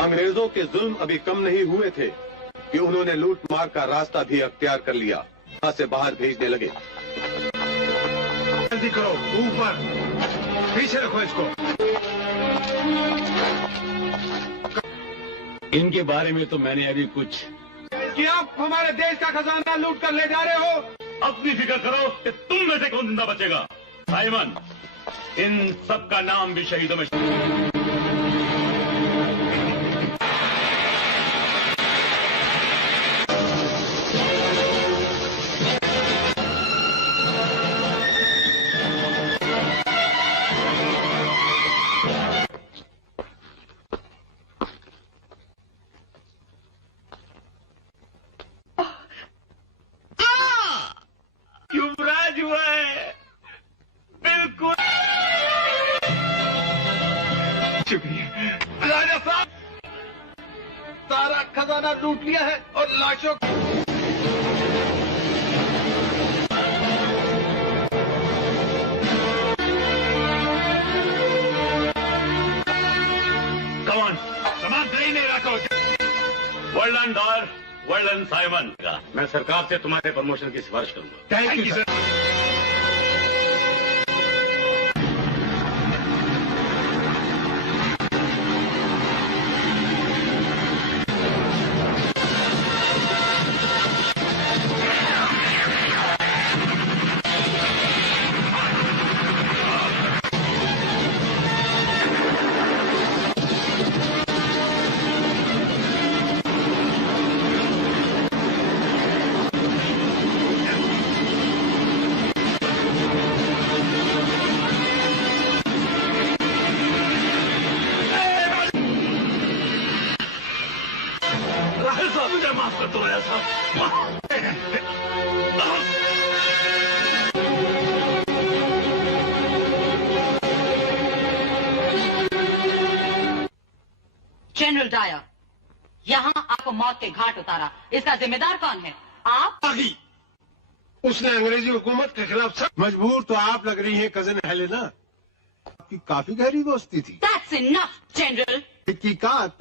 अंग्रेजों के जुल्म अभी कम नहीं हुए थे कि उन्होंने लूट मार का रास्ता भी अख्तियार कर लिया, यहाँ से बाहर भेजने लगे। जल्दी करो, ऊपर पीछे रखो इसको। इनके बारे में तो मैंने अभी कुछ कि आप हमारे देश का खजाना लूट कर ले जा रहे हो। अपनी फिक्र करो कि तुम में से कौन जिंदा बचेगा। साइमन, इन सब का नाम भी शहीदों में युवराज हुआ है। बिल्कुल शुक्रिया राजा साहब, सारा खजाना लूट लिया है और लाशों कमान दे नहीं रखो। वर्ल्डन डॉर, वर्ल्डन साइमन का मैं सरकार से तुम्हारे प्रमोशन की सिफारिश करूंगा। Thank you sir. मुझे माफ कर दो राजा साहब। जनरल डायर, यहाँ आपको मौत के घाट उतारा, इसका जिम्मेदार कौन है? आप? उसने अंग्रेजी हुकूमत के खिलाफ मजबूर तो आप लग रही हैं कजन हेलेना, आपकी काफी गहरी दोस्ती थी। That's enough, general. हकीकत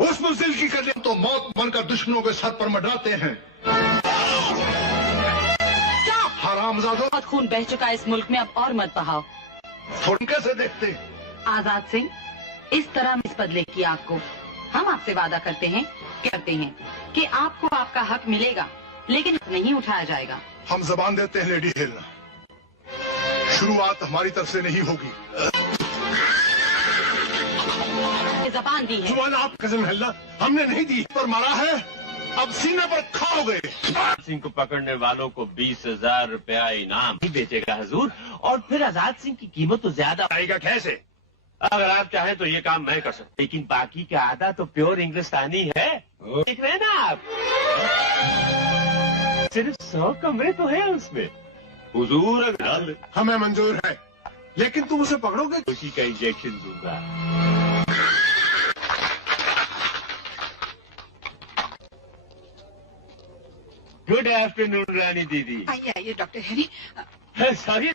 उस मुंजिल की करने तो मौत बनकर दुश्मनों के सर पर मंडराते हैं। हरामजादों, बहुत खून बह चुका है इस मुल्क में, अब और मत बहाओ। फोन कैसे देखते? आजाद सिंह, इस तरह इस बदले की आपको हम आपसे वादा करते हैं कि आपको आपका हक मिलेगा, लेकिन नहीं उठाया जाएगा। हम जबान देते हैं लेडी हेलना, शुरुआत हमारी तरफ से नहीं होगी। जबान दी है। जुबान आप कजन हेलना हमने नहीं दी, पर मारा है, अब सीने पर खाओगे। सिंह को पकड़ने वालों को 20,000 रुपया इनाम ही बेचेगा हुजूर, और फिर आजाद सिंह की कीमत तो ज्यादा आएगा कैसे? अगर आप चाहें तो ये काम मैं कर सकता, लेकिन बाकी का आधा तो प्योर इंग्लिस्तानी है। देख रहे हैं ना आप, सिर्फ 100 कमरे तो है उसमें। हुजूर अगर हमें मंजूर है, लेकिन तुम उसे पकड़ोगे? उसी का इंजेक्शन दूंगा। गुड आफ्टरनून रानी दीदी। आइए डॉक्टर हेनी। सॉरी,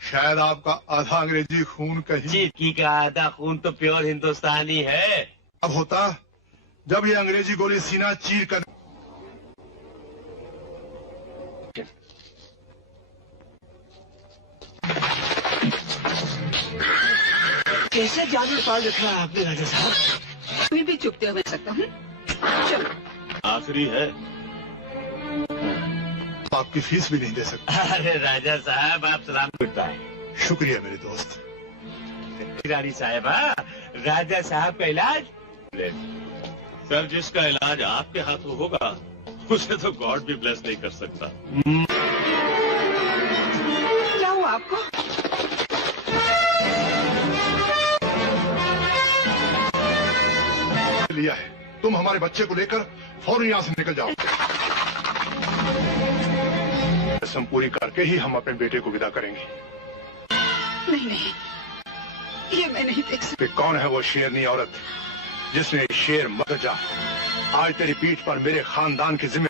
शायद आपका आधा अंग्रेजी खून कहीं चीकी का आधा खून तो प्योर हिंदुस्तानी है। अब होता जब ये अंग्रेजी गोली सीना चीर कर। कैसे जादू पाल रखा है आपने राजा साहब? मैं भी चुपते हुए सकता हूँ। चलो। आखिरी है। आपकी फीस भी नहीं दे सकता। अरे राजा साहब, आप सलाम करता है। शुक्रिया मेरे दोस्त। रानी साहबा, राजा साहब का इलाज। सर, जिसका इलाज आपके हाथों होगा उसे तो गॉड भी ब्लेस नहीं कर सकता। क्या हुआ आपको? लिया है, तुम हमारे बच्चे को लेकर फौरन यहाँ से निकल जाओ। रस्म पूरी करके ही हम अपने बेटे को विदा करेंगे। नहीं, ये मैं नहीं देख सकती। कौन है वो शेरनी औरत जिसने शेर मर जा आज तेरी पीठ पर मेरे खानदान की जिम्मे।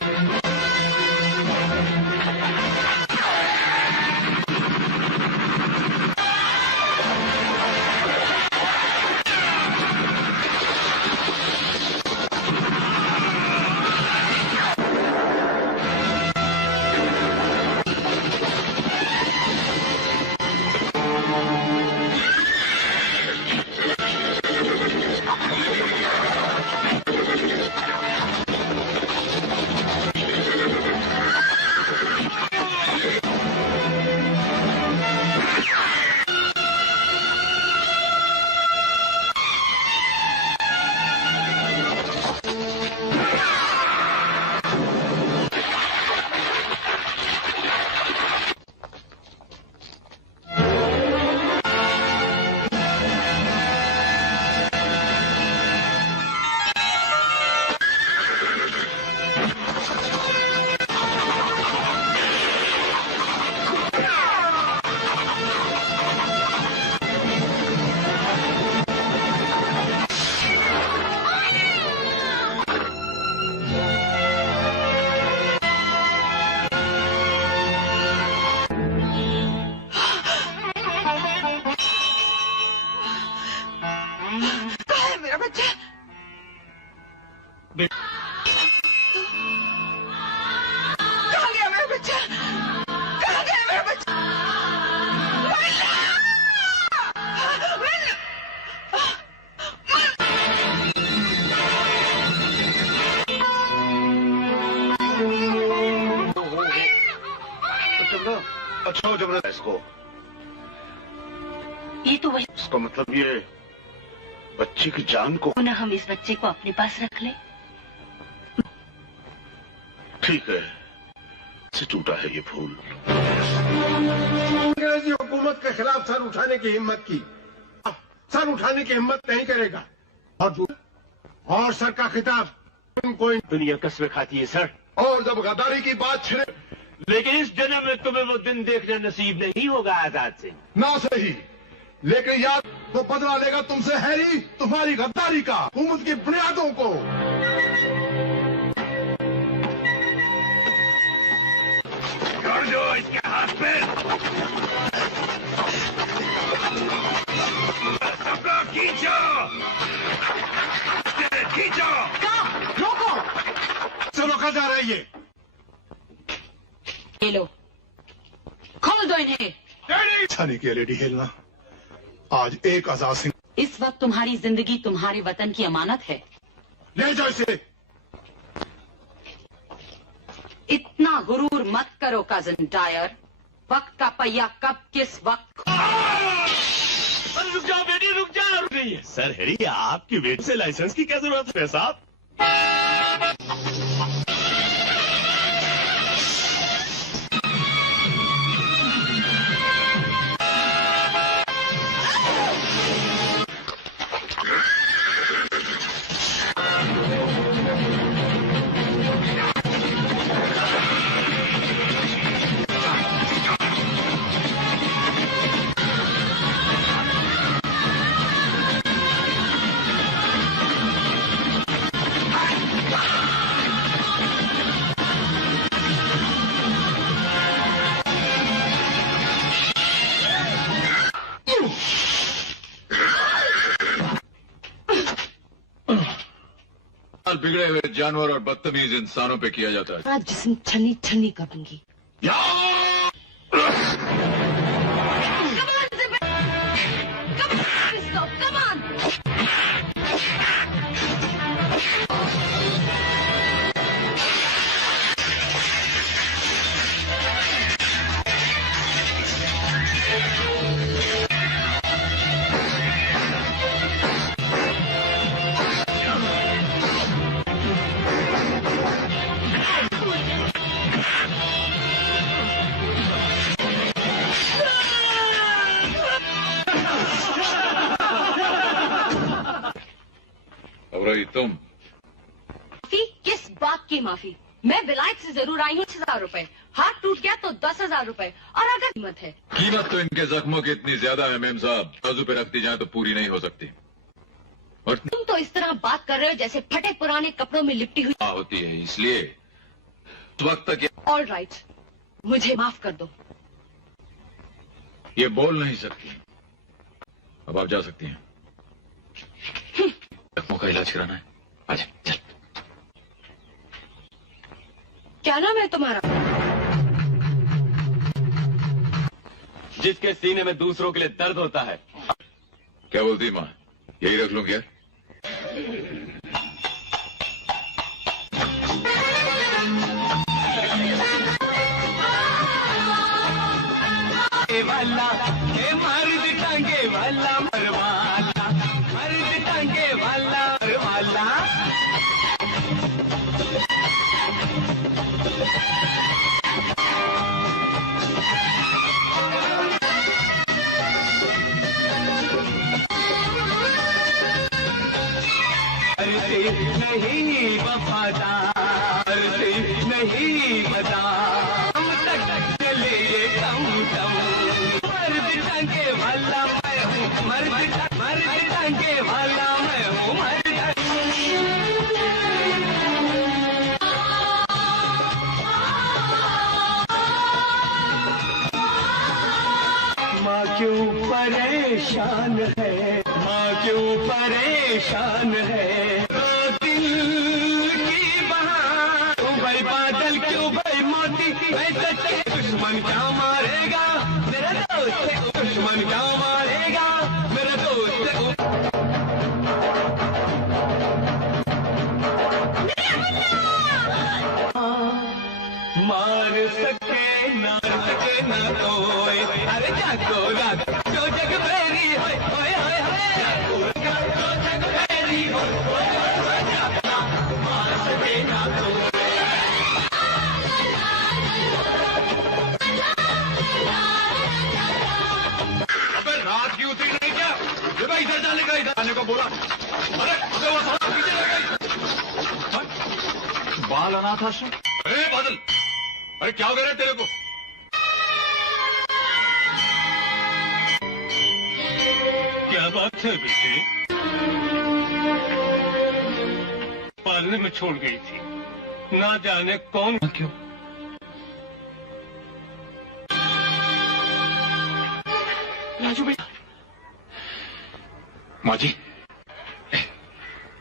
बच्चा? कहाँ गया मेरा बच्चा? कहाँ गया मेरा बच्चा? अच्छा हो जबरदस्त इसको। ये तो वही। इसका मतलब ये बच्चे की जान को। ना हम इस बच्चे को अपने पास रख लें। ठीक है, से टूटा है ये फूल। अंग्रेजी हुकूमत के खिलाफ सर उठाने की हिम्मत की, सर उठाने की हिम्मत नहीं करेगा। और सर का खिताब कोई दुनिया कसमें खाती है सर। और जब गद्दारी की बात छिड़े, लेकिन इस जन्म में तुम्हें वो दिन देखना नसीब नहीं होगा आजाद सिंह। ना सही, लेकिन याद वो बदला लेगा तुमसे हैरी, तुम्हारी गद्दारी का, हुकूमत की बुनियादों को। छोड़ दो इसके हाथ पे। सबको खींचो, खींचो। रोको, से रोका जा रहा है ये। ले लो, खोल दो इन्हें। छाने की लेडी हेलना, आज एक आजाद सिंह। इस वक्त तुम्हारी जिंदगी तुम्हारे वतन की अमानत है। ले जाओ इसे। इतना गुरूर मत करो कजन डायर। वक्त का पहिया कब किस वक्त। रुक जाओ बेटी, रुक जाओ। नहीं है सर हैरी, आपकी बेटी से लाइसेंस की क्या जरूरत है साहब? बिगड़े हुए जानवर और बदतमीज इंसानों पे किया जाता है। आज जिस्म छन्नी छन्नी कर दूंगी। तुम माफी? किस बात की माफी? मैं विलायत से जरूर आई हूँ। 6,000 रुपए। हाथ टूट गया तो 10,000 रुपए। और अगर कीमत है, कीमत तो इनके जख्मों की इतनी ज्यादा है मेम साहब, बाजू पे रखती जाए तो पूरी नहीं हो सकती। और तुम तो इस तरह बात कर रहे हो जैसे फटे पुराने कपड़ों में लिपटी हुई होती है, इसलिए इस वक्त तक ऑल राइट, मुझे माफ कर दो। ये बोल नहीं सकती। अब आप जा सकती हैं। जख्मों का इलाज कराना है। आजा, चल। क्या नाम है तुम्हारा? जिसके सीने में दूसरों के लिए दर्द होता है। क्या बोलती माँ? यही रख लूं क्या? वाला मर्द टांगे वाला मरवाला, मर्द टांगे वाला मरवाला। अरे नहीं वफादार, नहीं बता हम तक चले ये कम कम। मर्द टांगे वाला मैं हूँ, मर्द टांगे वाला मैं हूँ, माँ क्यों परेशान है, माँ क्यों परेशान है, दिल की बहार। क्यों भाई बादल, क्यों भाई मोती, मैं सच्चे दुश्मन क्या मारेगा मेरा दोस्त, दुश्मन क्या मारेगा मेरा दोस्त। मार सके ना कोई, अरे जागो रागो जो जग मेरी होए होए होए होए, जागो रागो जग मेरी होए होए होए, जागो मार सके ना कोई। अबे रात की उतरी नहीं क्या? ये भाई इधर जाने का, इधर आने को बोला। अरे वो साला पीछे लग गई। बाल अनाथ आश्रम। अरे बादल, अरे क्या हो गया रे तेरे को? क्या बात है बेटे? पालने में छोड़ गई थी, ना जाने कौन क्यों। राजू बेटा। माँ जी,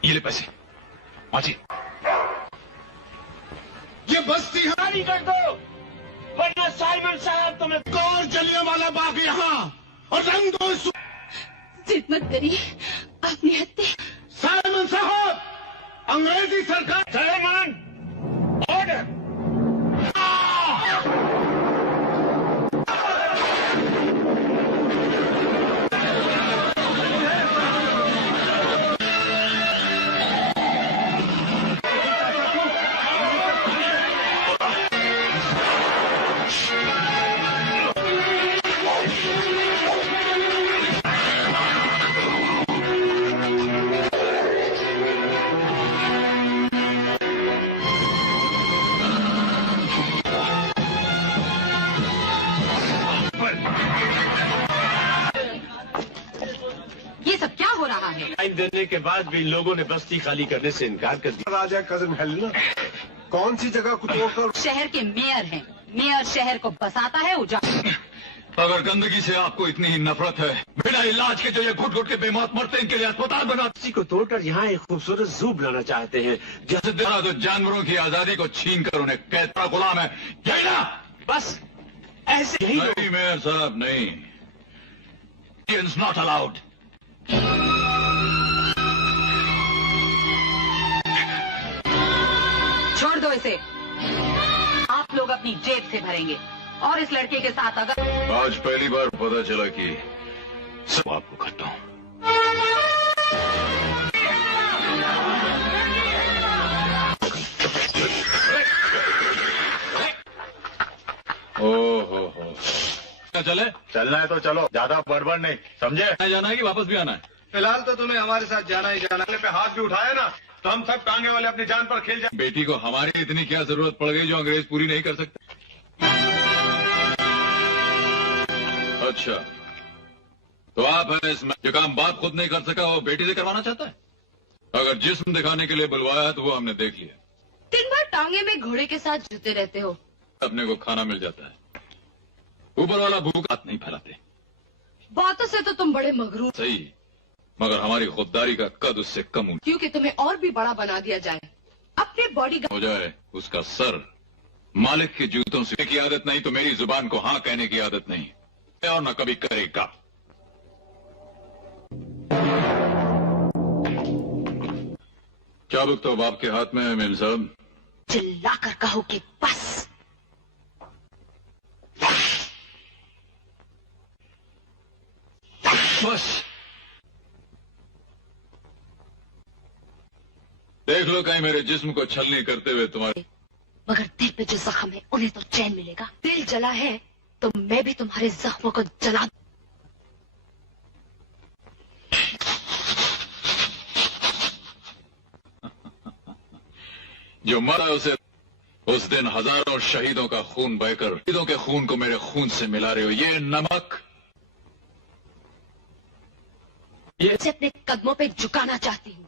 ये ले पैसे। माँ जी, ये बस्ती हारी कर दो, वरना साइमन साहब तुम्हें और जलियांवाला बाग यहाँ और रंग दो। जिद मत करिए, अपनी हत्या। साइमन साहब, अंग्रेजी सरकार। Simon, order. ये सब क्या हो रहा है? टाइम देने के बाद भी लोगों ने बस्ती खाली करने से इनकार कर दिया। राजा कजन हेलेना कौन सी जगह को तोड़कर शहर के मेयर हैं। मेयर शहर को बसाता है उजाड़। अगर गंदगी से आपको इतनी ही नफरत है, बिना इलाज के जो ये घुट घुट के बेमौत मरते हैं, इनके लिए अस्पताल बना। बस्ती को तोड़कर यहाँ एक खूबसूरत जू बनाना चाहते हैं, जैसे देना तो जानवरों की आजादी को छीन कर उन्हें कैद का गुलाम है, यही ना? बस ऐसे ही नहीं मेयर साहब, नहीं। Indians not allowed. छोड़ दो इसे। आप लोग अपनी जेब से भरेंगे और इस लड़के के साथ अगर आज पहली बार पता चला कि सब आपको करता हूँ। ओहो, चले? चलना है तो चलो, ज्यादा बड़बड़ नहीं, समझे? जाना है कि वापस भी आना है? फिलहाल तो तुम्हें हमारे साथ जाना ही जाना। पे हाथ भी उठाया ना तो हम सब टांगे वाले अपनी जान पर खेल जाए। बेटी को हमारी इतनी क्या जरूरत पड़ गई जो अंग्रेज पूरी नहीं कर सकते? अच्छा, तो आप है इसमें जो काम बाप खुद नहीं कर सका वो बेटी से करवाना चाहता है? अगर जिस्म दिखाने के लिए बुलवाया है तो वो हमने देख लिया। दिन भर टांगे में घोड़े के साथ जुते रहते हो। अपने को खाना मिल जाता है, ऊपर वाला भूख हाथ नहीं फैलाते। बातों से तो तुम बड़े मगरूर। सही, मगर हमारी खुददारी का कद उससे कम क्योंकि तुम्हें और भी बड़ा बना दिया जाए। अपने बॉडी हो जाए, उसका सर मालिक के जूतों से की आदत नहीं तो मेरी जुबान को हाँ कहने की आदत नहीं, और न कभी करेगा। चाबुक तो बाप के हाथ में है मेम साहब। चिल्लाकर कहो कि बस। बस देख लो कहीं मेरे जिस्म को छलनी करते हुए तुम्हारे। मगर दिल पे जो जख्म है उन्हें तो चैन मिलेगा। दिल जला है तो मैं भी तुम्हारे जख्मों को जला। जो मरा उसे उस दिन हजारों शहीदों का खून बहकर शहीदों के खून को मेरे खून से मिला रहे हो। ये नमक ये अपने कदमों पे झुकाना चाहती हूँ।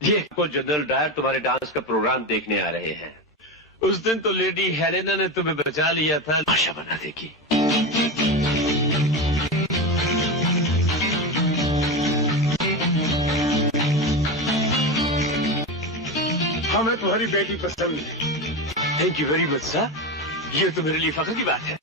ये को जनरल डायर तुम्हारे डांस का प्रोग्राम देखने आ रहे हैं। उस दिन तो लेडी हेलेना ने तुम्हें बचा लिया था, आशा बना देगी। हमें तुम्हारी बेटी पसंद है। Thank you very much sir, ये तो मेरे लिए फख्र की बात है।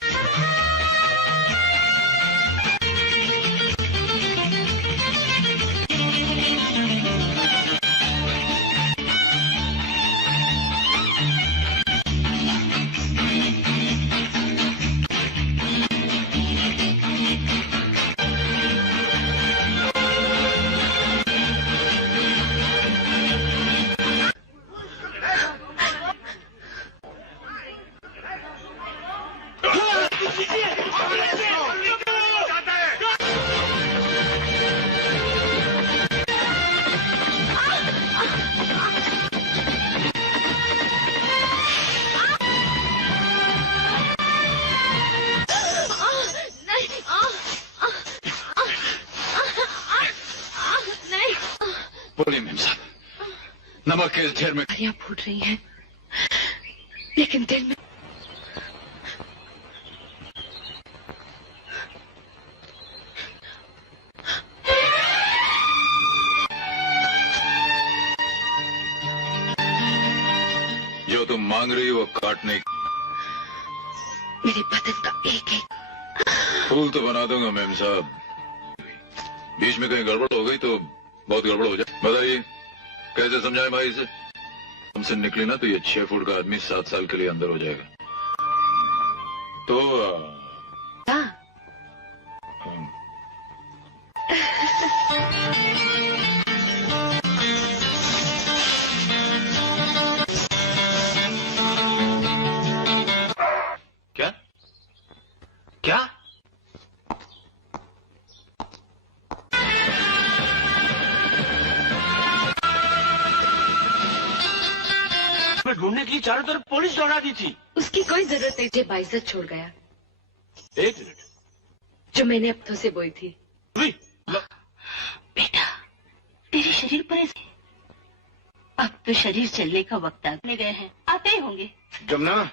बोलिए मेम साहब, नमक के ढेर में गाड़ियां फूट रही हैं, लेकिन दिल में जो तुम मांग रही हो वो काटने मेरे बदन का एक एक फूल तो बना दूंगा मेम साहब। बीच में कहीं गड़बड़ हो गई तो बहुत गड़बड़ हो जाए। बताइए कैसे समझाए भाई से? हमसे निकली ना तो ये 6 फुट का आदमी 7 साल के लिए अंदर हो जाएगा। तो हाँ। क्या क्या? ढूंढने के लिए चारों तरफ पुलिस दौड़ा दी थी। उसकी कोई जरूरत नहीं, मुझे बाइज्जत छोड़ गया। 1 मिनट, जो मैंने हफ्तों से बोई थी। बेटा, तेरे शरीर पर अब तो शरीर चलने का वक्त आने गए हैं, आते ही होंगे। जमुना,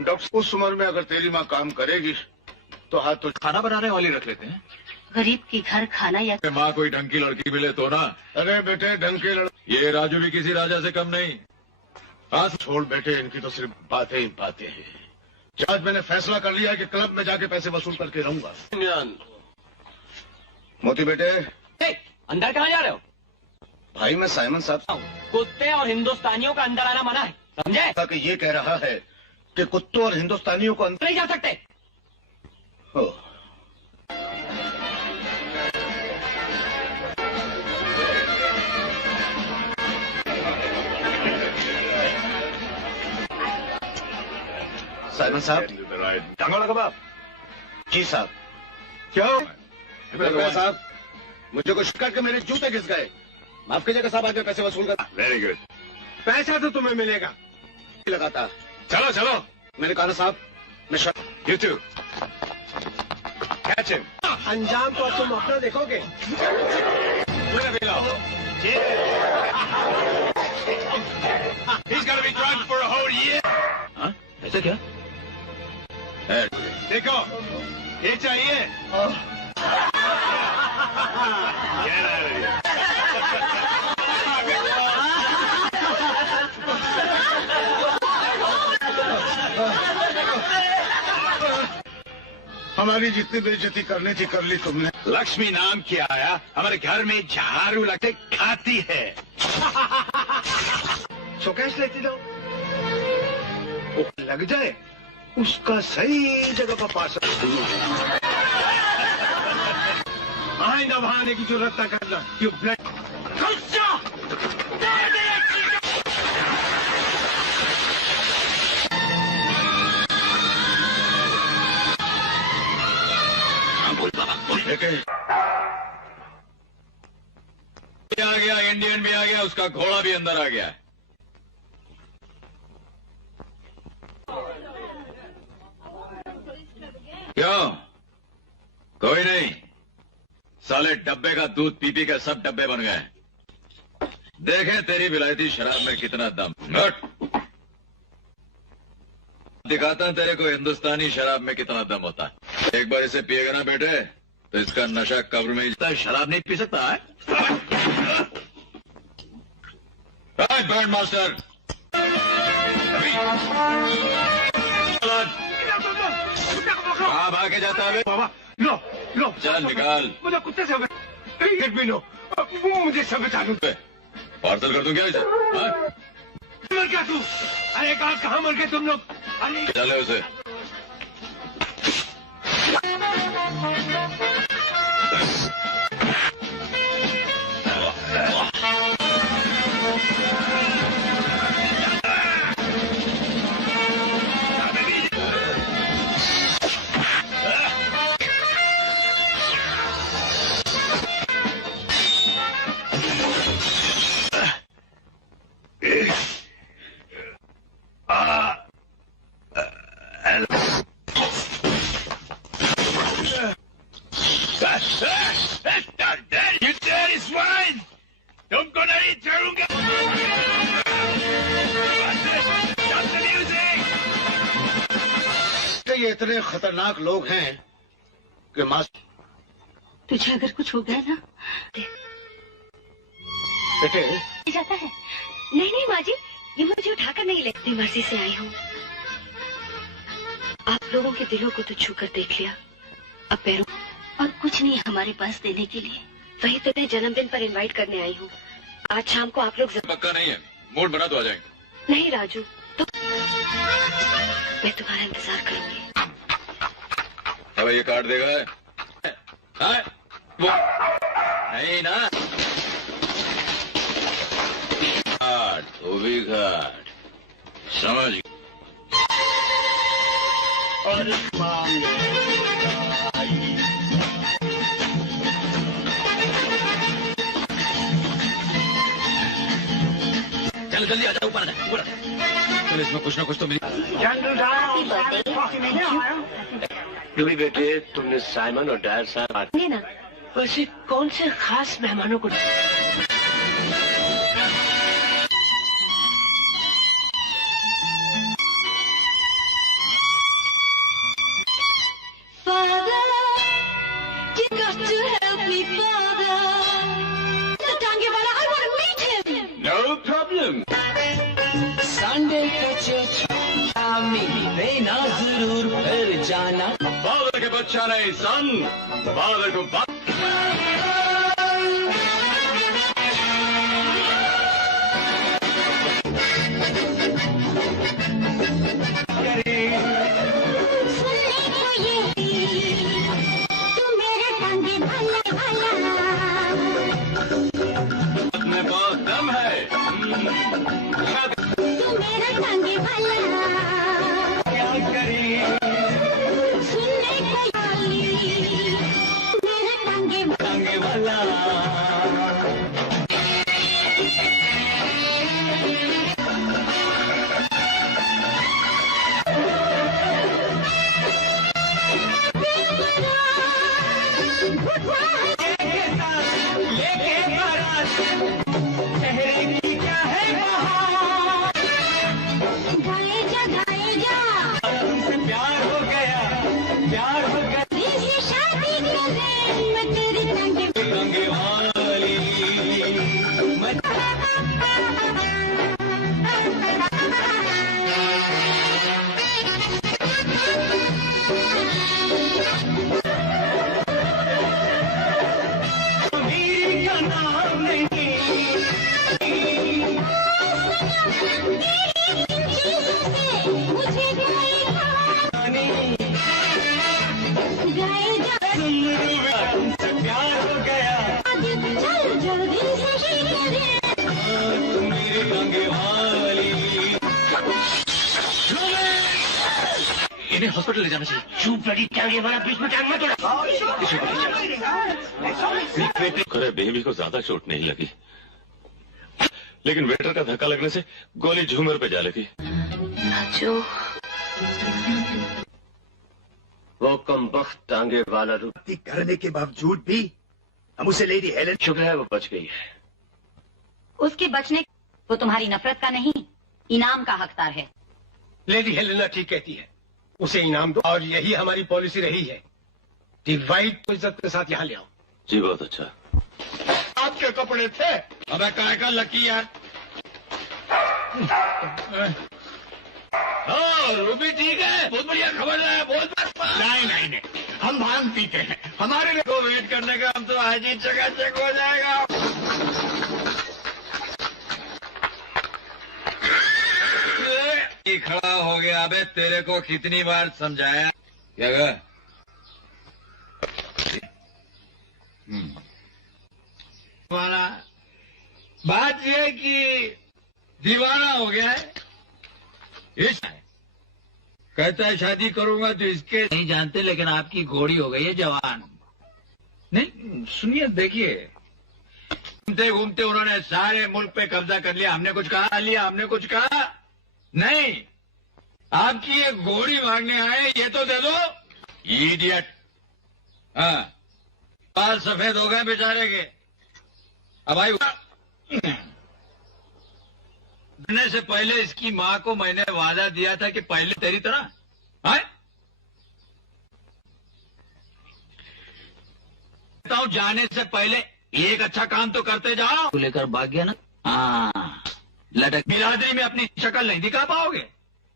डॉक्टर उस उम्र में अगर तेरी माँ काम करेगी तो हाथ तो खाना बनाने वाली रख लेते हैं। गरीब के घर खाना या माँ कोई ढंग की लड़की मिले तो ना। अरे बेटे, ढंग के ये राजू भी किसी राजा से कम नहीं। आज छोड़ बेटे, इनकी तो सिर्फ बातें ही बातें हैं। आज मैंने फैसला कर लिया है कि क्लब में जाके पैसे वसूल करके रहूंगा। मोती बेटे, अंदर कहाँ जा रहे हो? भाई मैं साइमन साहब कुत्ते और हिंदुस्तानियों का अंदर आना मना है, समझे? कि ये कह रहा है कि कुत्तों और हिंदुस्तानियों को अंदर नहीं जा सकते। हो। साइमन साहब। टांगों कबाब। जी साहब। क्यों साहब, मुझे कुछ करके मेरे जूते घिस गए। माफ कीजिएगा साहब, आगे पैसे वसूल कर। Very good. पैसा तो तुम्हें मिलेगा लगाता। चलो चलो। मैंने कहा ना साहब, मैं You too. Catch him. अंजाम तो तुम अपना देखोगे। He's gonna be drunk for a whole year. हाँ? ऐसा क्या? देखो, ये चाहिए। Get out of here. हमारी जितनी बेइज्जती करनी थी कर ली तुमने। लक्ष्मी नाम की आया, हमारे घर में झाड़ू लगते खाती है। सो कैश लेती जाओ, वो लग जाए उसका सही जगह पर पास। आइंदा बहाने की जरूरत न करना। यू ब्लड आ गया, इंडियन भी आ गया, उसका घोड़ा भी अंदर आ गया। क्यों? कोई नहीं, साले डब्बे का दूध पी पी के सब डब्बे बन गए। देखें तेरी विलायती शराब में कितना दम। दिखाता हूं तेरे को हिंदुस्तानी शराब में कितना दम होता है। एक बार इसे पिएगा ना बेटे तो इसका नशा कब्र में ही। शराब नहीं पी सकता है? बर्ड मास्टर, कहाँ भागे जाता है? बाबा लो लो चल निकाल। मुझे कुत्ते से फिर भी लो, मुझे सब चालू है। पार्सल कर दूं क्या इसे? हाँ? मर गया तू? अरे कहाँ मर गए तुम लोग? अरे चले उसे। तुमको नहीं छोड़ूंगा। ये इतने खतरनाक लोग हैं कि मास्टर तुझे अगर कुछ हो गया ना बेटे जाता है। नहीं नहीं माँ जी, ये मुझे उठाकर नहीं लगती, मर्जी से आई हूँ। आप लोगों के दिलों को तो छू कर देख लिया, अब पैरों और कुछ नहीं हमारे पास देने के लिए। वही तो मैं जन्मदिन पर इनवाइट करने आई हूँ। आज शाम को आप लोग पक्का नहीं है, मूड बना तो आ जाएंगे। नहीं राजू, तो मैं तुम्हारा इंतजार करूंगी। अब ये कार्ड देगा? हाँ? वो नहीं ना, कार्ड वो भी कार्ड, समझ। और चल जल्दी आ जाओ, ऊपर आ जा, ऊपर आ जा। चल इसमें कुछ ना कुछ तो मिल। रूबी बेटे, तुमने साइमन और डायर साहब ना वैसे कौन से खास मेहमानों को? No problem. संडे को रहना जरूर फिर जाना। फादर के बच्चा नहीं सन, फादर को अपने पास दम है। क्या करें? टांगे वाला लेके बारात, चेहरे की क्या है बहार? तुमसे प्यार हो गया, प्यार हो गया। टांगे वाली मैं अमीर का नाम नहीं। तुमसे प्यार हो गया, तुम मेरी टांगे वाली। इन्हें हॉस्पिटल ले जाना चाहिए। चुप लगी टांगे वाला, बीच में टांग मत उड़ा। करे बेबी को ज्यादा चोट नहीं लगी, लेकिन वेटर का धक्का लगने से गोली झूमर पे जा लगी। जो वो कमबख्त टांगे वाला रूप करने के बावजूद भी हम उसे लेडी हेलेन शुक्र है वो बच गई है। उसके बचने वो तुम्हारी नफरत का नहीं, इनाम का हकदार है। लेडी हेलेना ठीक कहती है, उसे इनाम दो। और यही हमारी पॉलिसी रही है। डिवाइड को इज्जत के साथ यहाँ ले आओ। जी बहुत अच्छा। आपके कपड़े थे। अबे काय का लकी यार। रूबी ठीक है, बहुत बढ़िया खबर है, बहुत नहीं नहीं नहीं, हम भांग पीते हैं, हमारे लिए को वेट करने का हम तो आज ही चकाचक हो जाएगा। खड़ा हो गया। अबे तेरे को कितनी बार समझाया? क्या कहा? दीवाना, बात यह है कि दीवाना हो गया है। कहता है शादी करूंगा तो इसके नहीं जानते, लेकिन आपकी घोड़ी हो गई है जवान। नहीं सुनिए, देखिए, घूमते घूमते उन्होंने सारे मुल्क पे कब्जा कर लिया। हमने कुछ कहा लिया? हमने कुछ कहा नहीं। आपकी ये घोड़ी मांगने आए, ये तो दे दो। इडियट। हाँ, बाल सफेद हो गए बेचारे के। अब भाई मरने से पहले इसकी मां को मैंने वादा दिया था कि पहले तेरी तरह जाने से पहले एक अच्छा काम तो करते जाओ। लेकर भाग गया ना। हाँ, लटक बिरादरी में अपनी शक्ल नहीं दिखा पाओगे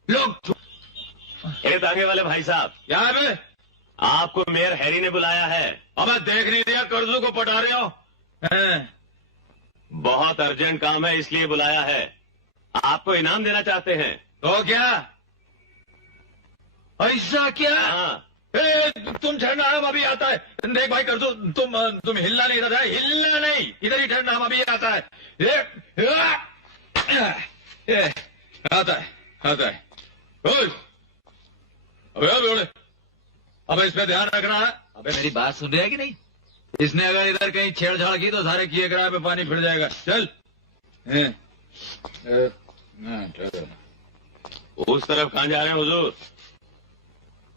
लोग। दागे वाले भाई साहब, क्या है? आपको मेयर हैरी ने बुलाया है। अब देख नहीं दिया, कर्जों को पटा रहे हो। बहुत अर्जेंट काम है, इसलिए बुलाया है। आपको इनाम देना चाहते हैं। तो क्या? ऐसा क्या? हाँ। तुम ठहरना, हम अभी आता है। देख भाई कर दो, तुम हिलना नहीं रहा है, हिलना नहीं, इधर ही ठहरना, हम अभी आता है। आता है। अब इसमें ध्यान रखना है। अबे मेरी बात सुन रहे है कि नहीं? इसने अगर इधर कहीं छेड़छाड़ की तो सारे किए किराए पे पानी फिर जाएगा। चल। उस तरफ कहाँ जा रहे हैं हुजूर?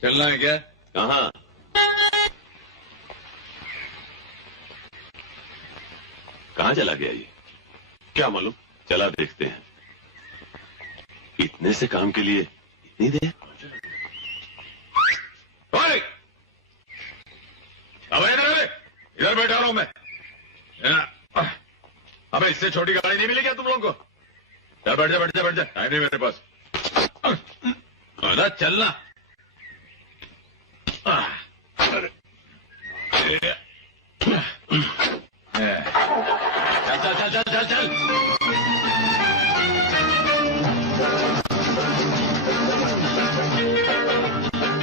चलना है क्या? कहाँ? कहाँ चला गया ये? क्या मालूम, चला देखते हैं। इतने से काम के लिए इतनी देर? अब इधर बैठा रहा हूं मैं। अबे इससे छोटी गाड़ी नहीं मिली क्या तुम लोगों को? बैठ जा, टाइम नहीं मेरे पास। चलना। चल।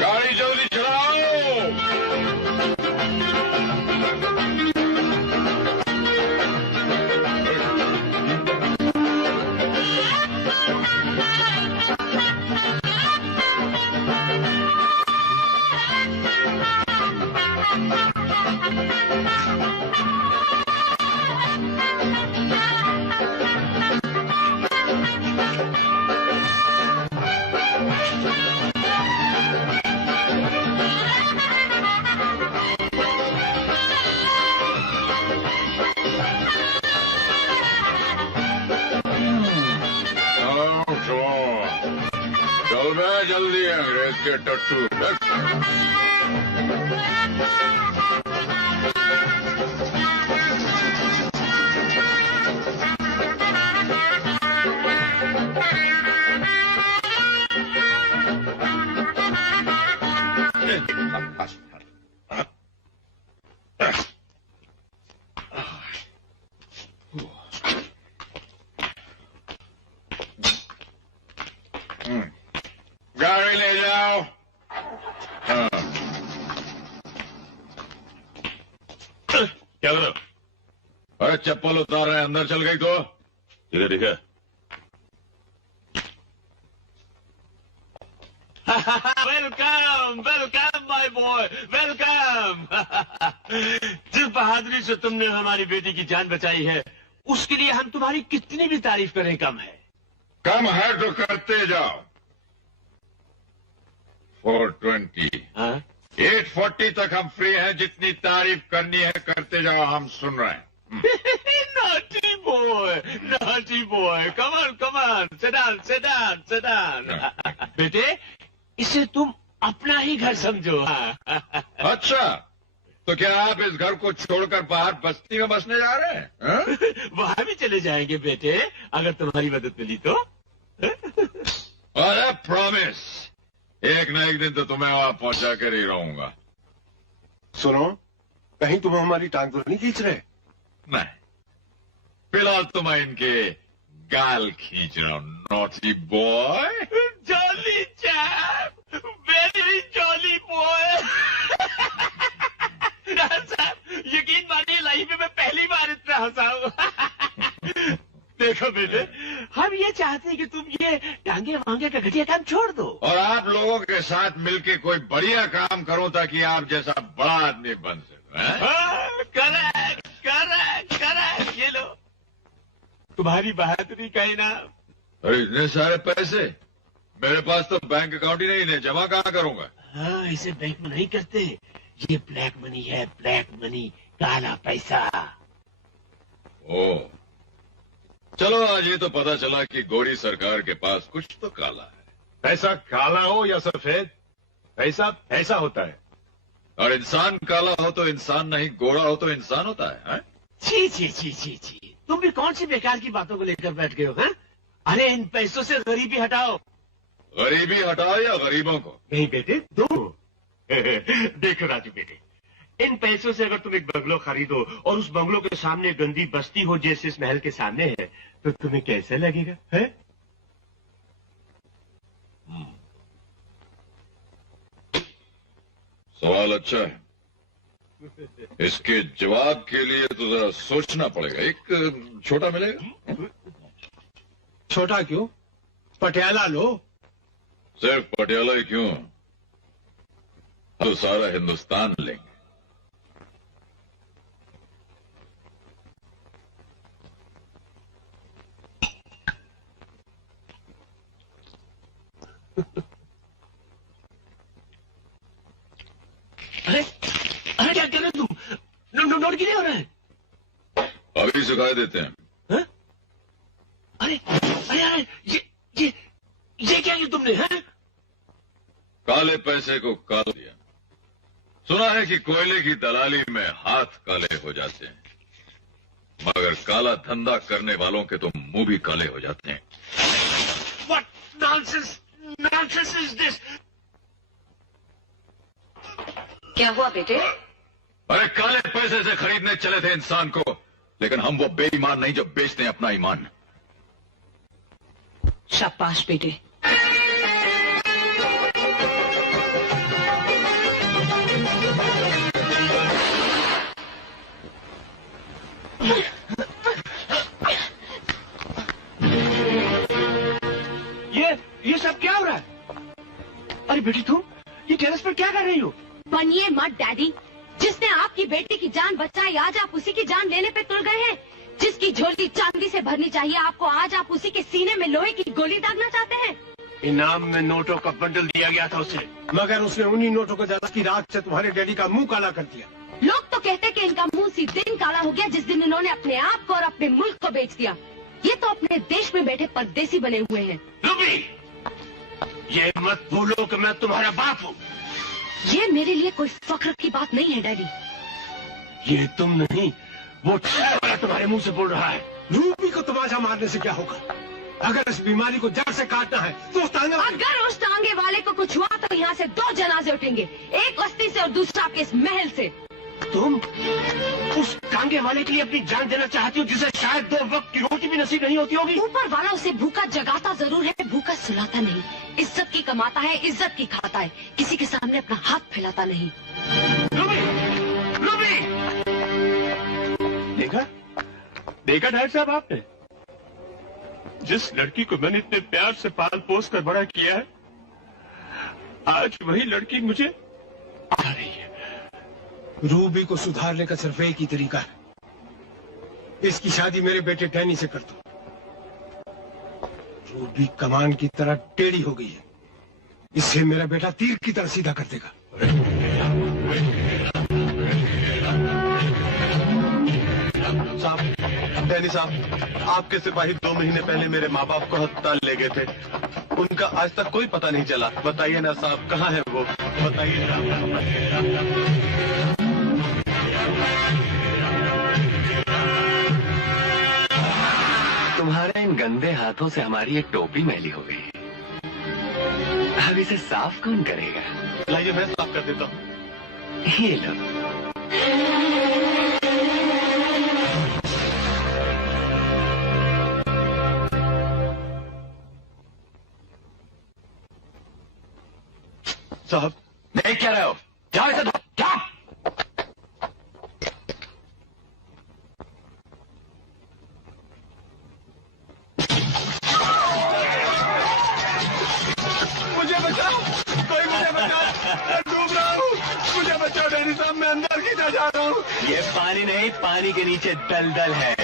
गाड़ी जल्दी चलाओ। जल्दी अंग्रेज के टट्टू। गाड़ी ले जाओ। क्या करो? अरे चप्पल उतार रहे, अंदर चल गई तो? ठीक है। Welcome my boy, welcome. जिस बहादुरी से तुमने हमारी बेटी की जान बचाई है, उसके लिए हम तुम्हारी कितनी भी तारीफ करें कम है। कम है तो करते जाओ। 420, 840 तक हम फ्री हैं। जितनी तारीफ करनी है करते जाओ, हम सुन रहे हैं। naughty boy, come on, sit down. बेटे, इसे तुम अपना ही घर समझो। अच्छा, तो क्या आप इस घर को छोड़कर बाहर बस्ती में बसने जा रहे हैं? वहां भी चले जाएंगे बेटे, अगर तुम्हारी मदद मिली तो। अरे प्रॉमिस, एक ना एक दिन तो तुम्हें वहां पहुंचा कर ही रहूंगा। सुनो, कहीं तुम हमारी टांग तो नहीं खींच रहे? नहीं, फिलहाल तो मैं इनके गाल खींच रहा हूं। Naughty boy. Jolly chap, very jolly boy. साहब यकीन मानिए, लाइफ में मैं पहली बार इतना हंसा हूं। देखो बेटे, हम ये चाहते हैं कि तुम ये टांगे वांगे का घटिया काम छोड़ दो और आप लोगों के साथ मिलके कोई बढ़िया काम करो ताकि आप जैसा बड़ा आदमी बन सके। Correct correct correct. ये लो तुम्हारी बहादुरी का इनाम। अरे इतने सारे पैसे मेरे पास तो बैंक अकाउंट ही नहीं, इन्हें जमा कहाँ करूंगा? हाँ, इसे बैंक में नहीं करते, ये ब्लैक मनी है, ब्लैक मनी, काला पैसा। ओ, चलो आज ये तो पता चला कि गोरी सरकार के पास कुछ तो काला है। पैसा काला हो या सफेद, पैसा ऐसा होता है। और इंसान काला हो तो इंसान नहीं, गोरा हो तो इंसान होता है। छी छी छी छी छी, तुम भी कौन सी बेकार की बातों को लेकर बैठ गए हो? हैं? अरे इन पैसों से गरीबी हटाओ। गरीबी हटाओ या गरीबों को? नहीं बेटे, दोनों। देखो राजू बेटे, इन पैसों से अगर तुम एक बंगलो खरीदो और उस बंगलो के सामने गंदी बस्ती हो जैसे इस महल के सामने है, तो तुम्हें कैसा लगेगा? है? सवाल अच्छा है, इसके जवाब के लिए तो जरा सोचना पड़ेगा। एक छोटा मिलेगा? छोटा क्यों, पटियाला लो। सिर्फ पटियाला ही क्यों, तो सारा हिंदुस्तान लेंगे। अरे अरे क्या कर रहे हो तुम? नोट क्यों नहीं हो रहा है? अभी सिखा देते हैं। हाँ? अरे अरे अरे ये क्या किया तुमने? हैं? काले पैसे को काल दिया। सुना है कि कोयले की दलाली में हाथ काले हो जाते हैं, मगर काला धंधा करने वालों के तो मुंह भी काले हो जाते हैं। What nonsense is this? क्या हुआ बेटे? अरे काले पैसे से खरीदने चले थे इंसान को, लेकिन हम वो बेईमान नहीं जो बेचते हैं अपना ईमान। शाबाश बेटे। ये सब क्या हो रहा है? अरे बेटी तुम ये टेरेस पर क्या कर रही हो? बनिए मत डैडी, जिसने आपकी बेटी की जान बचाई आज आप उसी की जान लेने पे तुल गए हैं। जिसकी झोली चांदी से भरनी चाहिए आपको, आज आप उसी के सीने में लोहे की गोली दागना चाहते हैं। इनाम में नोटों का बंडल दिया गया था उसे, मगर उसने उन्हीं नोटों को ज्यादा की रात से तुम्हारे डैडी का मुंह काला कर दिया। लोग तो कहते कि इनका मुंह उसी दिन काला हो गया जिस दिन इन्होंने अपने आप को और अपने मुल्क को बेच दिया। ये तो अपने देश में बैठे परदेसी बने हुए हैं। रूबी, ये मत भूलो कि मैं तुम्हारा बाप हूँ। ये मेरे लिए कोई फख्र की बात नहीं है डैडी। ये तुम नहीं, वो वाला तुम्हारे मुंह से बोल रहा है। रूबी को तमाचा मारने से क्या होगा? अगर इस बीमारी को जड़ से काटना है तो उस टांगे अगर उस टांगे वाले को कुछ हुआ तो यहाँ से 2 जनाजे उठेंगे, एक बस्ती से और दूसरा आपके इस महल से। तुम उस टांगे वाले के लिए अपनी जान देना चाहती हो जिसे शायद 2 वक्त की रोटी भी नसीब नहीं होती होगी। ऊपर वाला उसे भूखा जगाता जरूर है, भूखा सुलाता नहीं। इज्जत की कमाता है, इज्जत की खाता है, किसी के सामने अपना हाथ फैलाता नहीं। Ruby, Ruby! देखा डायरेक्टर साहब आपने, जिस लड़की को मैंने इतने प्यार से पाल पोस कर बड़ा किया है, आज वही लड़की मुझे आ रही है। रूबी को सुधारने का सिर्फ एक ही तरीका है, इसकी शादी मेरे बेटे डैनी से कर दो। रूबी कमान की तरह टेढ़ी हो गई है, इससे मेरा बेटा तीर की तरह सीधा कर देगा। साहब, डैनी साहब, आपके सिपाही 2 महीने पहले मेरे माँ बाप को अस्पताल ले गए थे, उनका आज तक कोई पता नहीं चला। बताइए ना साहब, कहाँ है वो? बताइए ना। तुम्हारे इन गंदे हाथों से हमारी एक टोपी मैली हो गई। अब इसे साफ कौन करेगा? लाइए मैं साफ कर देता हूँ। ये लो। साहब देख क्या रहे हो? जाओ इसे धो, जाओ। मुझे बचाओ, कोई मुझे बचाओ, मैं डूब रहा हूँ, मुझे बचाओ डैडी साहब, मैं अंदर खींचा जा रहा हूँ। ये पानी नहीं, पानी के नीचे दलदल है।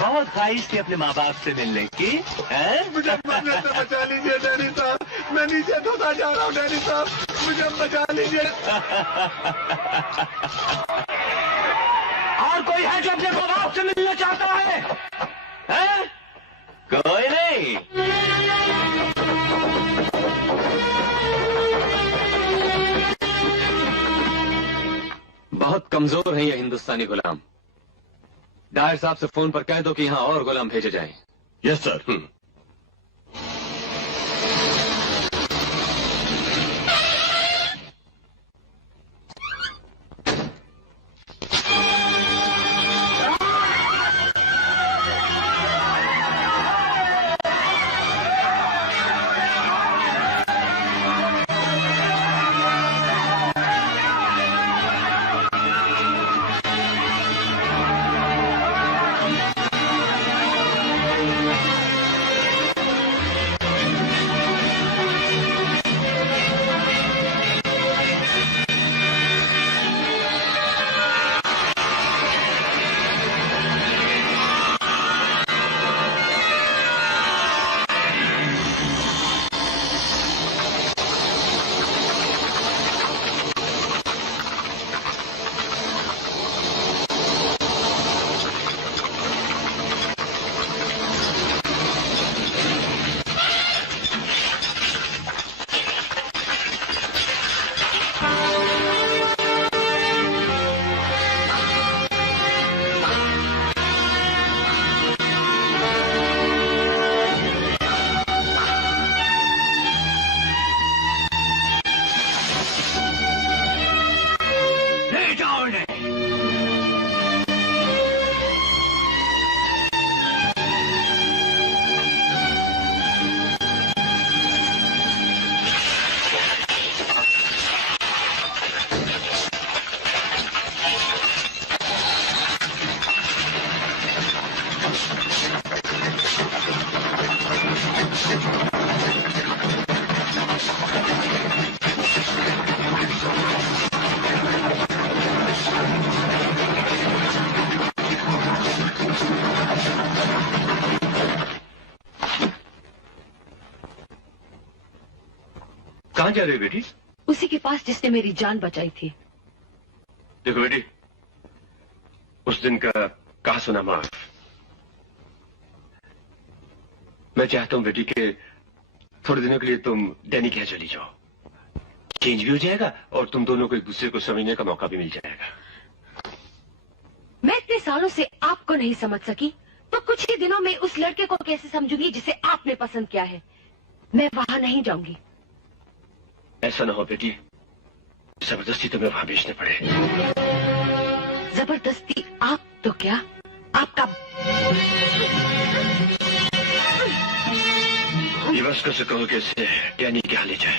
बहुत ख्वाहिश थी अपने माँ बाप से मिलने की, हैं? मुझे मरने से बचा लीजिए डैडी साहब, मैं नीचे धोता जा रहा हूँ डैडी साहब, मुझे बचा लीजिए। और कोई है जो अपने माँ बाप से मिलना चाहता है? हैं? कोई नहीं। बहुत कमजोर है ये हिंदुस्तानी गुलाम। डायर साहब से फोन पर कह दो कि यहां और गुलाम भेजे जाएं। Yes sir. कहाँ जा रही हो बेटी? उसी के पास जिसने मेरी जान बचाई थी। देखो बेटी, उस दिन का कहा सुना माफ। मैं चाहता हूं बेटी के थोड़े दिनों के लिए तुम डैनी के यहाँ चली जाओ। चेंज भी हो जाएगा और तुम दोनों को एक दूसरे को समझने का मौका भी मिल जाएगा। मैं इतने सालों से आपको नहीं समझ सकी तो कुछ ही दिनों में उस लड़के को कैसे समझूंगी जिसे आपने पसंद किया है। मैं वहां नहीं जाऊंगी। ऐसा ना हो बेटी, जबरदस्ती तुम्हें वहां भेजने पड़े। जबरदस्ती आप तो क्या, आपका दिवस से कहो कि इसे डैनी के यहाँ ले जाए।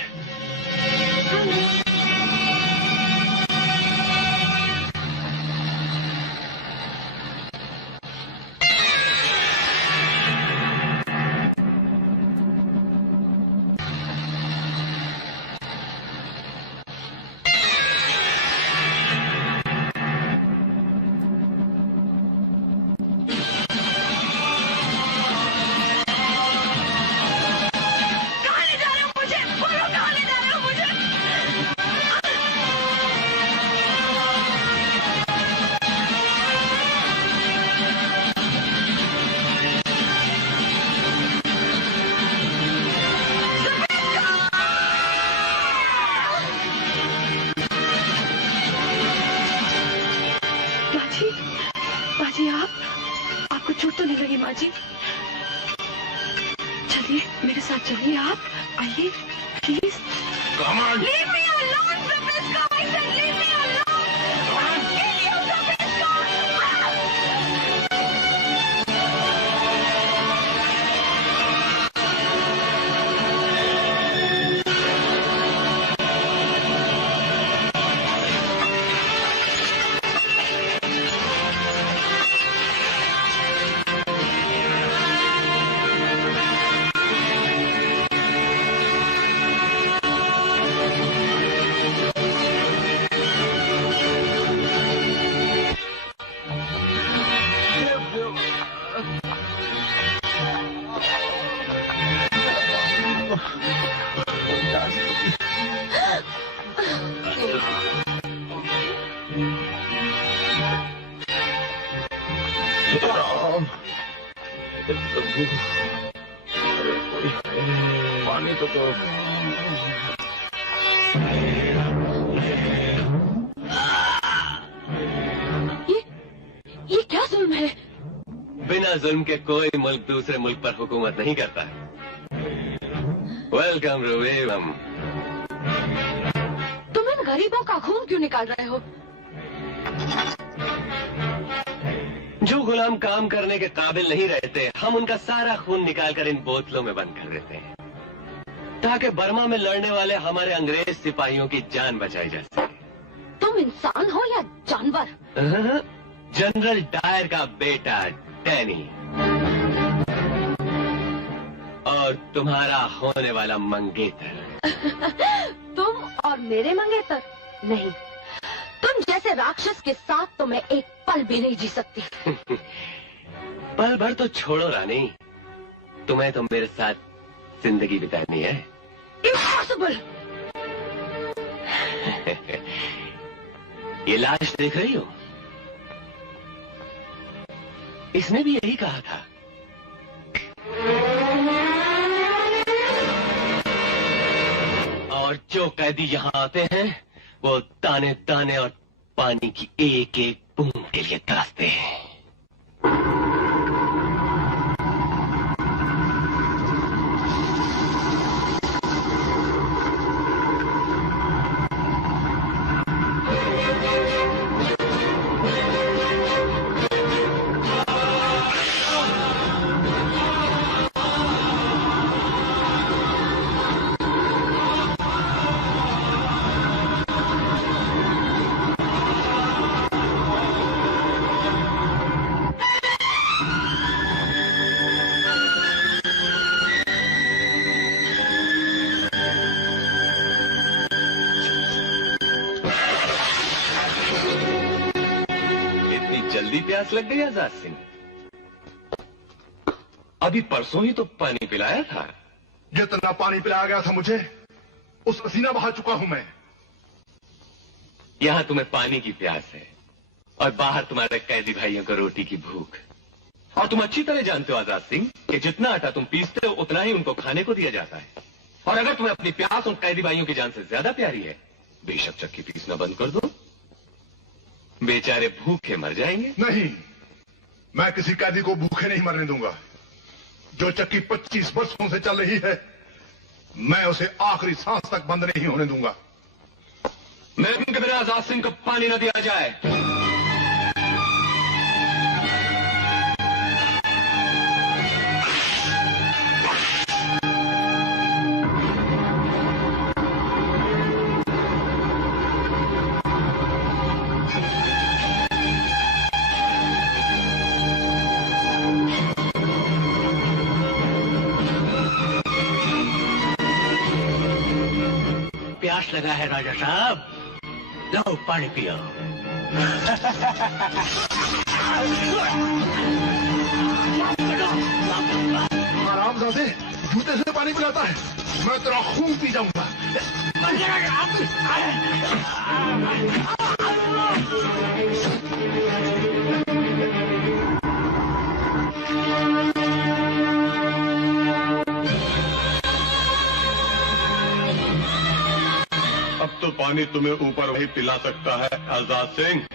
चलिए मेरे साथ चलिए, आप आइए। Please. Come on. Leave me alone, Zabisco. I said leave me alone. I'll kill you, Zabisco. पानी तो ये क्या जुल्म है? बिना जुल्म के कोई मुल्क दूसरे मुल्क पर हुकूमत नहीं करता है। वेलकम रुवेम। तुम इन गरीबों का खून क्यों निकाल रहे हो? जो गुलाम काम करने के काबिल नहीं रहते, हम उनका सारा खून निकालकर इन बोतलों में बंद कर देते हैं, ताकि बर्मा में लड़ने वाले हमारे अंग्रेज सिपाहियों की जान बचाई जा सके। तुम इंसान हो या जानवर? जनरल डायर का बेटा डैनी, और तुम्हारा होने वाला मंगेतर। तुम और मेरे मंगेतर? नहीं, तुम जैसे राक्षस के साथ तो मैं एक पल भी नहीं जी सकती। पल भर तो छोड़ो रानी, तुम्हें तो मेरे साथ जिंदगी बितानी है। इम्पॉसिबल। ये लाश देख रही हो? इसने भी यही कहा था। और जो कैदी यहां आते हैं वो ताने ताने और पानी की एक एक बूंद के लिए तरसते हैं। प्यास लग गई आजाद सिंह? अभी परसों ही तो पानी पिलाया था। जितना पानी पिलाया गया था मुझे, उस पसीना बहा चुका हूं मैं। यहां तुम्हें पानी की प्यास है और बाहर तुम्हारे कैदी भाइयों को रोटी की भूख। और तुम अच्छी तरह जानते हो आजाद सिंह कि जितना आटा तुम पीसते हो उतना ही उनको खाने को दिया जाता है। और अगर तुम्हें अपनी प्यास उन कैदी भाइयों की जान से ज्यादा प्यारी है, बेशक चक्की पीसना बंद कर दो, बेचारे भूखे मर जाएंगे। नहीं, मैं किसी कैदी को भूखे नहीं मरने दूंगा। जो चक्की 25 वर्षों से चल रही है, मैं उसे आखिरी सांस तक बंद नहीं होने दूंगा। मैं के बिना आजाद सिंह को पानी न दिया जाए। प्यास लगा है राजा साहब, लो पानी पियो। आरामजादे, जूते से पानी पिलाता है, मैं तेरा खून पी जाऊंगा। अब तो पानी तुम्हें ऊपर वही पिला सकता है आजाद सिंह।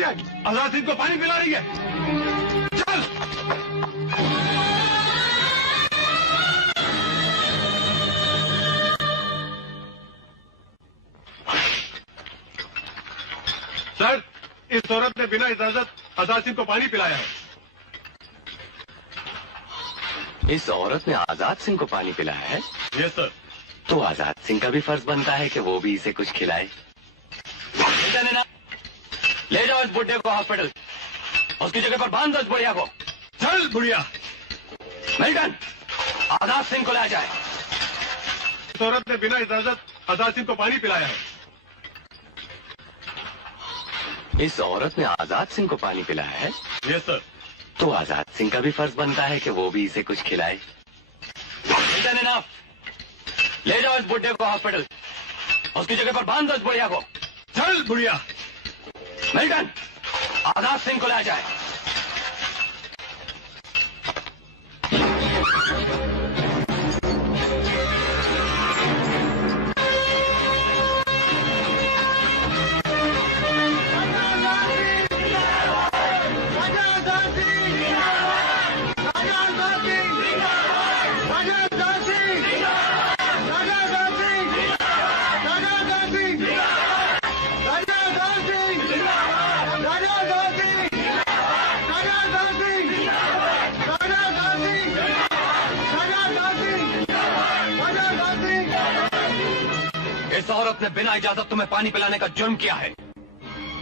बुढ़िया आजाद सिंह को पानी पिला रही है। चल। सर, इस औरत ने बिना इजाजत आजाद सिंह को पानी पिलाया है। इस औरत ने आजाद सिंह को पानी पिलाया है? Yes sir. तो आजाद सिंह का भी फर्ज बनता है कि वो भी इसे कुछ खिलाए। ले जाओ इस बुढ़े को हॉस्पिटल, उसकी जगह पर बांध दो इस बुढ़िया को। चल बुढ़िया। मिल्टन, आजाद सिंह को ले जाए। इस औरत ने बिना इजाजत आजाद सिंह को पानी पिलाया है। इस औरत ने आजाद सिंह को पानी पिलाया है? Yes sir. तो आजाद सिंह का भी फर्ज बनता है कि वो भी इसे कुछ खिलाए। ले जाओ इस बुढ़े को हॉस्पिटल, उसकी जगह पर बांध दो इस बुढ़िया को। चल बुढ़िया। मिल्टन, आजाद सिंह को ले जाए। इस औरत ने बिना इजाजत तुम्हें पानी पिलाने का जुर्म किया है।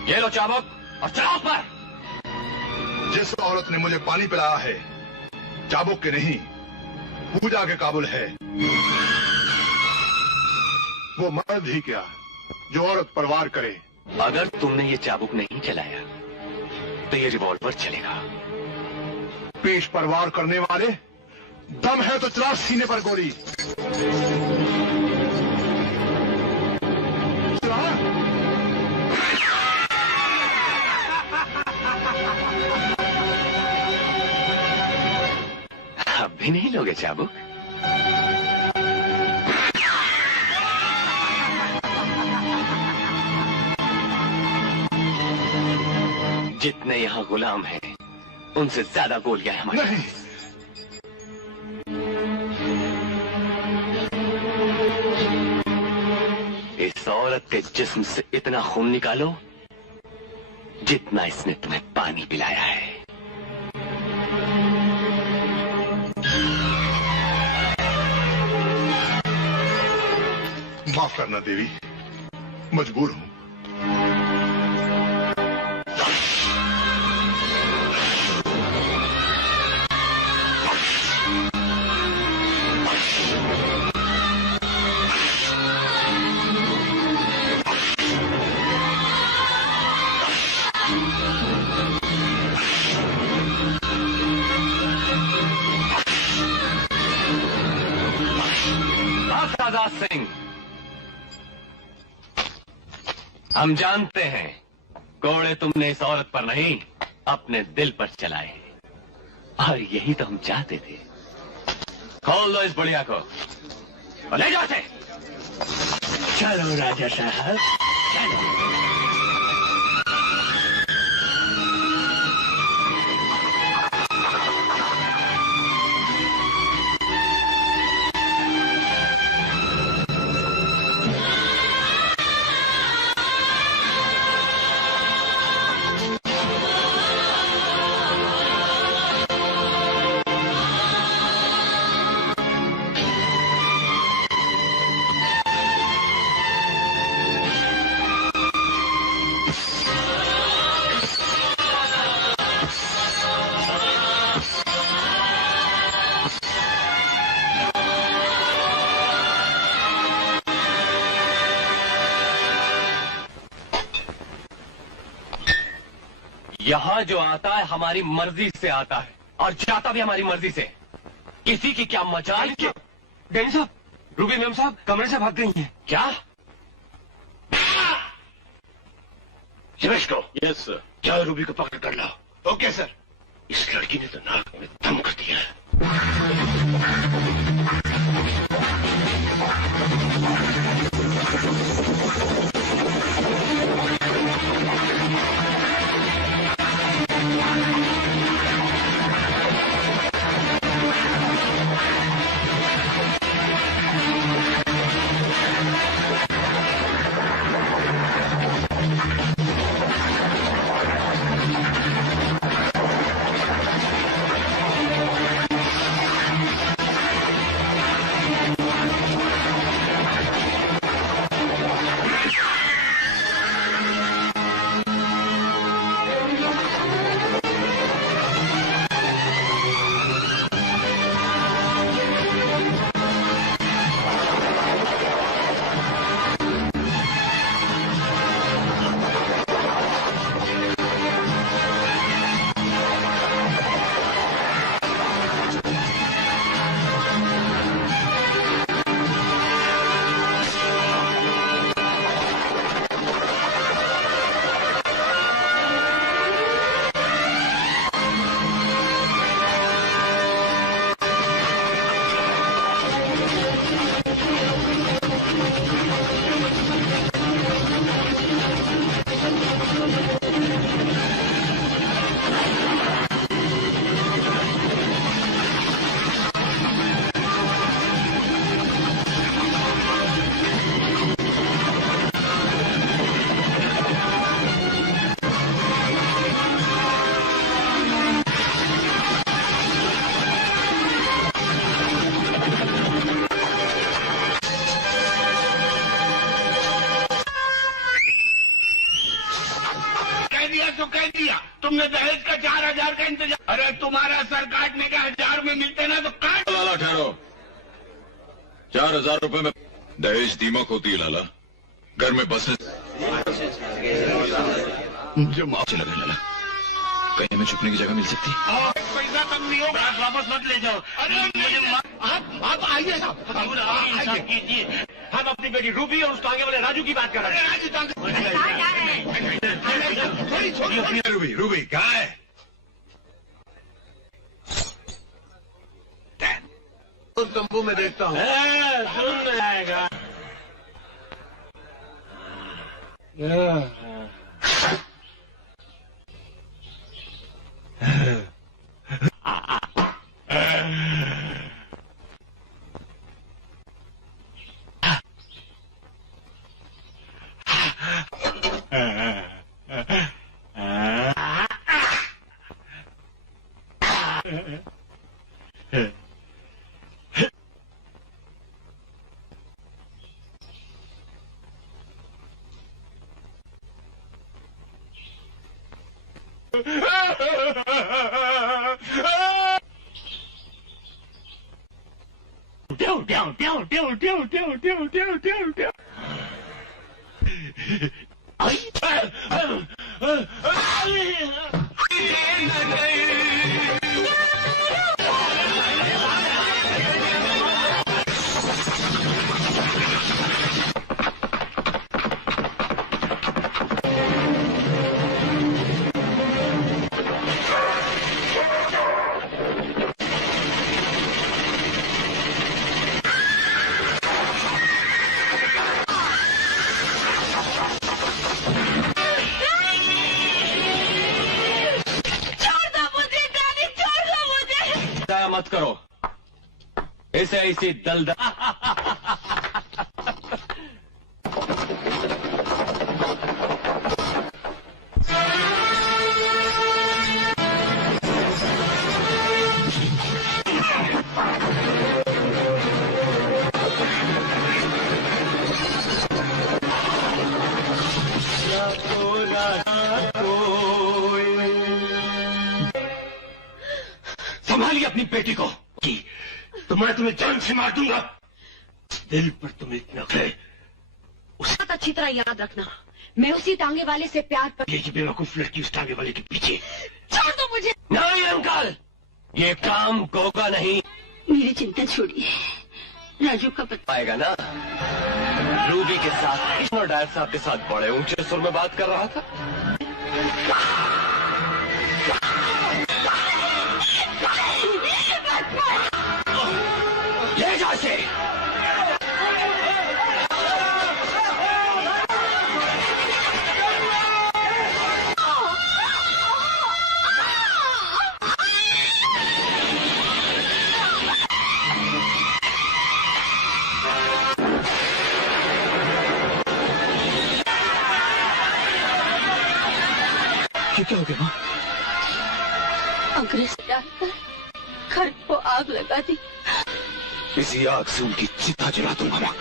ये लो चाबुक और चलाओ पर। जिस औरत ने मुझे पानी पिलाया है चाबुक के नहीं, पूजा के काबुल है। वो मर्द ही क्या जो औरत पर वार करे। अगर तुमने ये चाबुक नहीं चलाया तो ये रिवॉल्वर चलेगा। पीठ पर वार करने वाले, दम है तो चला सीने पर गोली। अब भी नहीं लोगे चाबुक? जितने यहाँ गुलाम हैं, उनसे ज्यादा गोलियां हैं हमारे। नहीं। इस औरत के जिस्म से इतना खून निकालो जितना इसने तुम्हें पानी पिलाया है। माफ करना देवी, मजबूर हूं। आजाद सिंह, हम जानते हैं कोड़े तुमने इस औरत पर नहीं अपने दिल पर चलाए, और यही तो हम चाहते थे। खोल दो इस बुढ़िया को और ले जाते। चलो राजा साहब, चलो। यहाँ जो आता है हमारी मर्जी से आता है और जाता भी हमारी मर्जी से। किसी की क्या मजाल। डैनी साहब, रूबी मैम साहब कमरे से भाग गई हैं। क्या? रमेश को। Yes sir. जाओ रूबी को पकड़ कर लाओ। Okay sir. इस लड़की ने तो नाक में दम कर दिया। 1000 का इंतजाम। अरे तुम्हारा सर काटने के 1000 में मिलते ना तो काट। लाला ठहरो, 4000 रुपए में दहेज दीमक होती है लाला। घर में बस जो माफ लगे लाला, कहीं में छुपने की जगह मिल सकती। पैसा कम नहीं होगा, वापस मत ले जाओ। अरे मुझे आप आइए साहब, कीजिए। हम अपनी बेटी रूबी और उसको आगे वाले राजू की बात कर रहे हैं। रूबी रूबी कहाँ है? उस तंबू में देखता हूँ। सुन आएगा। मत करो इसे ऐसी दलदल। संभालिए अपनी बेटी को कि तो मैं तुम्हें जान से मार दूंगा। दिल पर तुम इतना है। उसका अच्छी तरह याद रखना, मैं उसी टांगे वाले से प्यार पर। ये बेवकूफ लड़की उस टांगे वाले के पीछे। छोड़ दो मुझे। नहीं अंकल, ये काम होगा नहीं। मेरी चिंता छोड़िए, राजू का पता आएगा ना। रूबी के साथ और डायर साहब के साथ बड़े ऊंचे सुर में बात कर रहा था। ले जा से। क्या हो गया माँ? अंग्रेज डालकर घर को आग लगा दी। इसी आग से उनकी चिता जला दूंगा माँ।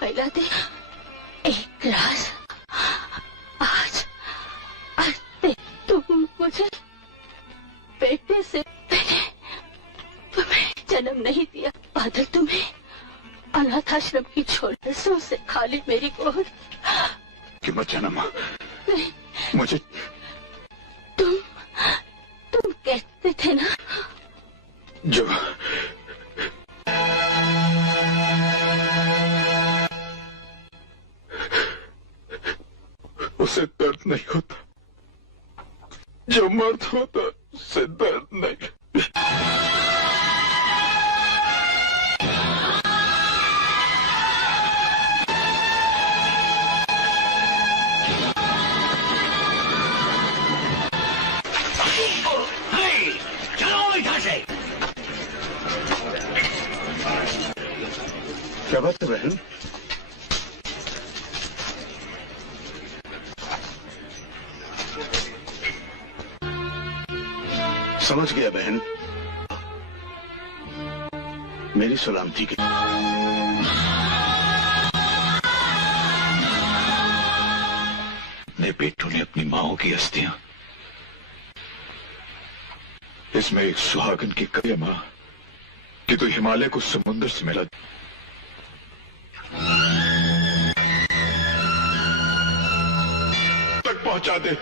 फैला दी एक राज। आज तुम मुझे बेटे से मैंने तुम्हें जन्म नहीं दिया। बादल तुम्हें अनाथ आश्रम की छोटे से खाली मेरी गोद। कि मत जाना माँ, मुझे तुम कहते थे ना जो उसे दर्द नहीं होता, जो मर्द होता उसे दर्द नहीं। क्या बात है बहन? समझ गया बहन, मेरी सलामती की। अपने बेटों ने अपनी माओं की अस्थियां इसमें एक सुहागन की कड़ी मां कि तू हिमालय को समुद्र से मिला तक पहुंचा दे।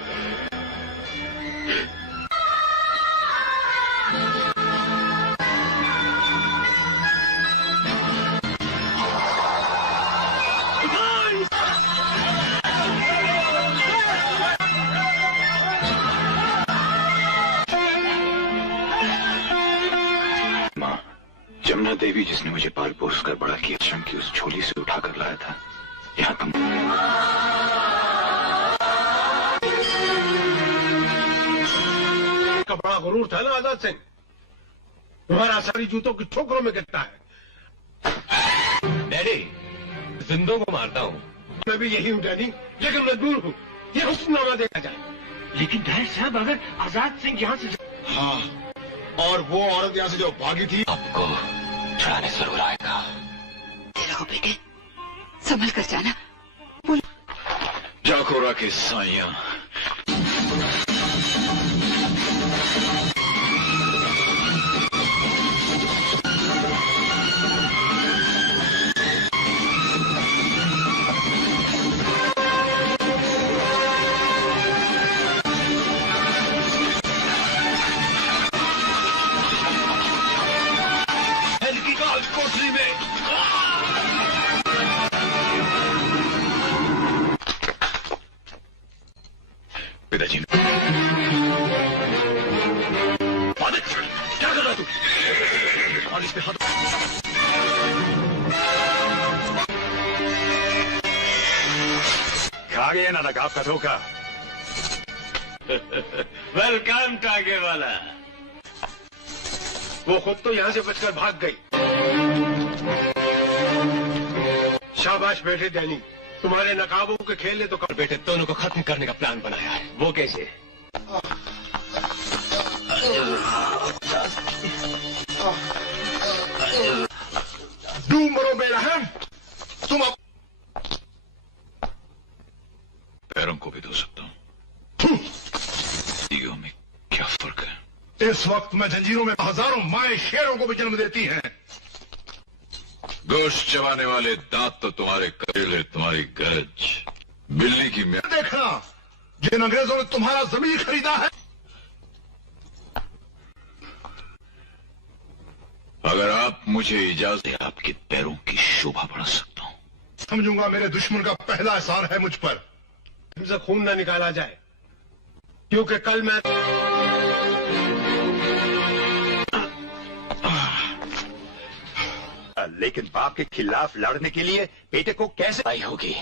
जमुना देवी जिसने मुझे पाल पोस कर बड़ा किया, श्रम की उस झोली से उठाकर लाया था यहाँ तुम। का बड़ा गुरूर था ना आजाद सिंह, तुम्हारा सारी जूतों की ठोकरों में गिरता है। डैडी, जिंदों को मारता हूँ। मैं भी यही हूँ डैडी, लेकिन मजबूर हूँ। ये हुस्ननामा देखा जाए। लेकिन डैड साहब, अगर आजाद सिंह यहाँ से हाँ, और वो औरत यहाँ से जो भागी थी आपको छुड़ाने जरूर आएगा। रहो बेटे, संभल कर जाना। जाखोरा के साइया, कोठरी में पिताजी क्या कर रहा तू? और इस पे हाथ खा गया ना नकाब का धोखा। वेलकम टागे वाला। वो खुद तो यहाँ से बचकर भाग गई। शाबाश बेटे डैनी, तुम्हारे नकाबों के खेल ने तो कर। बेटे, दोनों को खत्म करने का प्लान बनाया है। वो कैसे? डूब मरो बेरहम, तुम पैरों को भी धो सकता हूँ। ईगो में क्या फर्क है? इस वक्त मैं जंजीरों में हजारों माए शेरों को भी जन्म देती हैं। गोश्त चबाने वाले दांत तो तुम्हारे करेले, तुम्हारी गरज बिल्ली की म्याँ। देखना, जिन अंग्रेजों ने तुम्हारा जमीन खरीदा है, अगर आप मुझे इजाजत दें, आपके पैरों की शोभा बढ़ा सकता हूँ। समझूंगा मेरे दुश्मन का पहला एहसान है मुझ पर। तुमसे खून न निकाला जाए, क्योंकि कल मैं लेकिन बाप के खिलाफ लड़ने के लिए बेटे को कैसे आई होगी?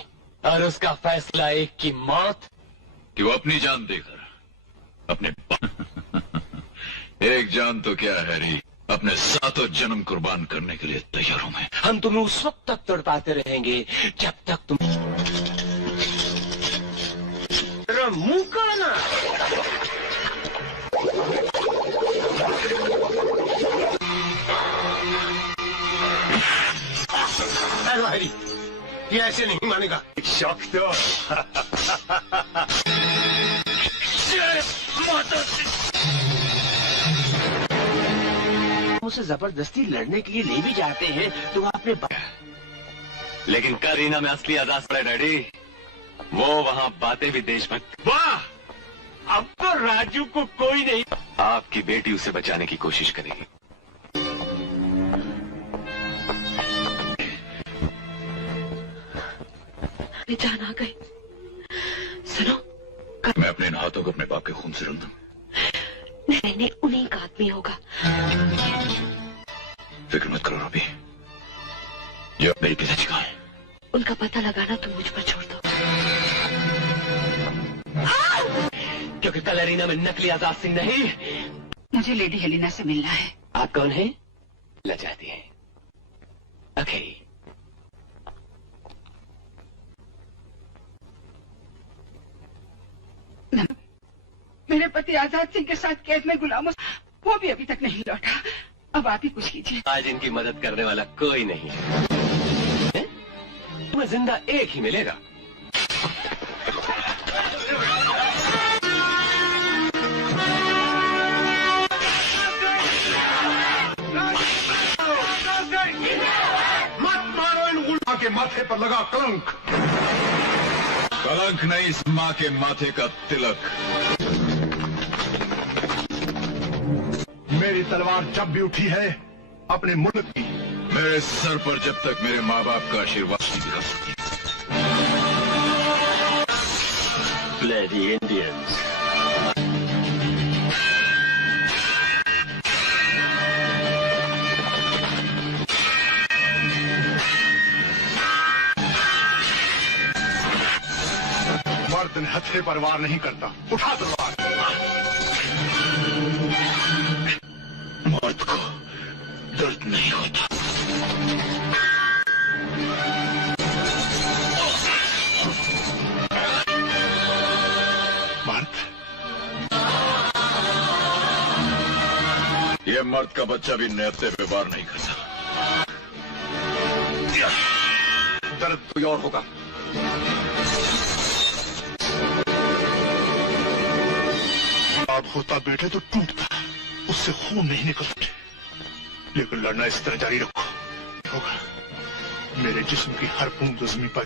और उसका फैसला एक की मौत कि वो अपनी जान देकर अपने एक जान तो क्या हैरी, अपने सातों जन्म कुर्बान करने के लिए तैयार हूं मैं। हम तुम्हें उस वक्त तक तड़पाते रहेंगे जब तक तुम तेरा मुंह का ना। हैरी, ये ऐसे नहीं मानेगा। शौक तो उसे जबरदस्ती लड़ने के लिए ले भी जाते हैं तो आपने लेकिन कल रीना में असली आजाद पड़े डैडी। वो वहां बातें भी देशभक्त। वाह, अब तो राजू को कोई नहीं। आपकी बेटी उसे बचाने की कोशिश करेगी। जान आ गई। सुनो, मैं अपने इन हाथों को अपने बाप के खून से रंग दूं। नहीं, उन्हीं का आदमी होगा। फिक्र मत करो रॉबी, ये मेरे पिताजी कहाँ हैं? उनका पता लगाना तुम मुझ पर छोड़ दो। क्योंकि कल अरीना में नकली आजाद सिंह नहीं। मुझे लेडी हेलिना से मिलना है। आप कौन हैं? लजाती हैं। ओके। मेरे पति आजाद सिंह के साथ कैद में गुलामों, वो भी अभी तक नहीं लौटा। अब आप ही कुछ कीजिए। आज इनकी मदद करने वाला कोई नहीं है। तुम्हें जिंदा एक ही मिलेगा। के माथे पर लगा कलंक। कलंक नहीं, इस माँ के माथे का तिलक। मेरी तलवार जब भी उठी है अपने मुल्क की, मेरे सर पर जब तक मेरे माँ बाप का आशीर्वाद नहीं दिखा सकती। Bloody Indians. मर्द हथे पर वार नहीं करता। उठा तलवार। मर्द को दर्द नहीं होता। मर्द, ये मर्द का बच्चा भी निहत्थे पे वार नहीं करता। दर्द कोई और होगा। बाप होता बेटे तो टूटता, उससे खून नहीं निकलते। लेकिन लड़ना इस तरह जारी रखो, होगा मेरे जिस्म की हर बूंद जमीन पर।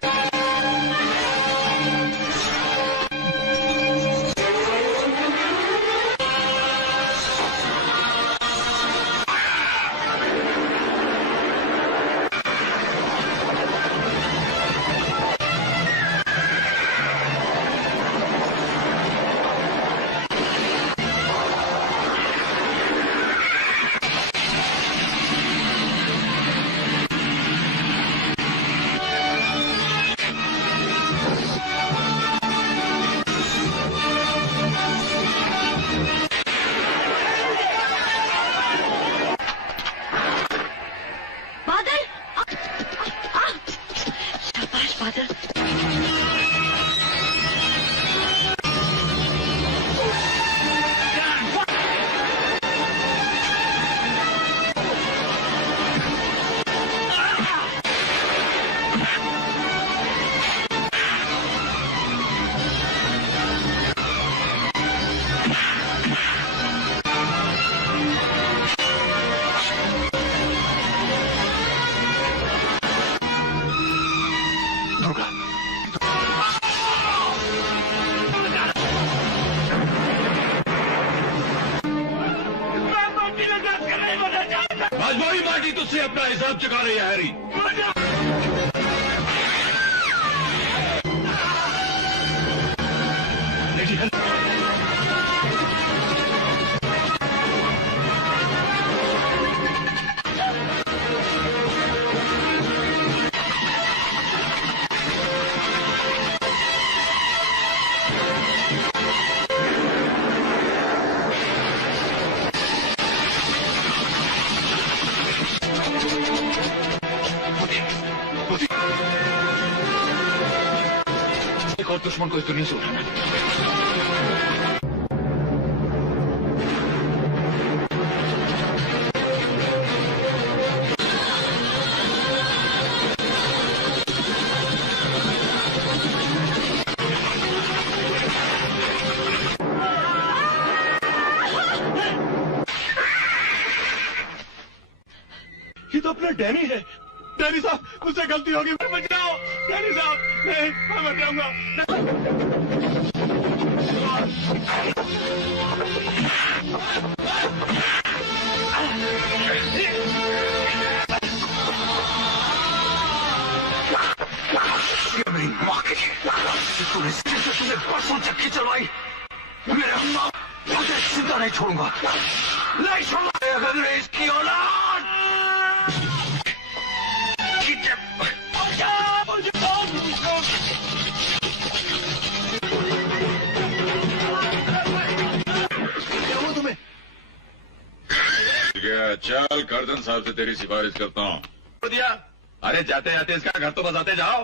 आजमाई माटी तुझसे अपना हिसाब चुका रही है हैरी। एक और दुश्मन को इस दुनिया से उठाना। ये तो अपना डैनी है। डैनी साहब, मुझसे गलती होगी, मैं मर जाओ। डैनी साहब, नहीं, मैं मर जाऊंगा। ये मेरी माँ के लिए तूने परसों चक्की चलवाई। मेरे माँ मुझे जिंदा नहीं छोड़ूंगा, नहीं छोड़ूंगा अगर इसकी औलाद। चल, कर्दन साहब से तेरी सिफारिश करता हूँ। दिया, अरे जाते जाते इसका घर तो बजाते जाओ।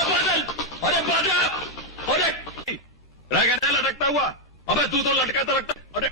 बादल, अरे बादल, अरे रह गया लटकता हुआ। अबे तू तो लटका तो लगता। अरे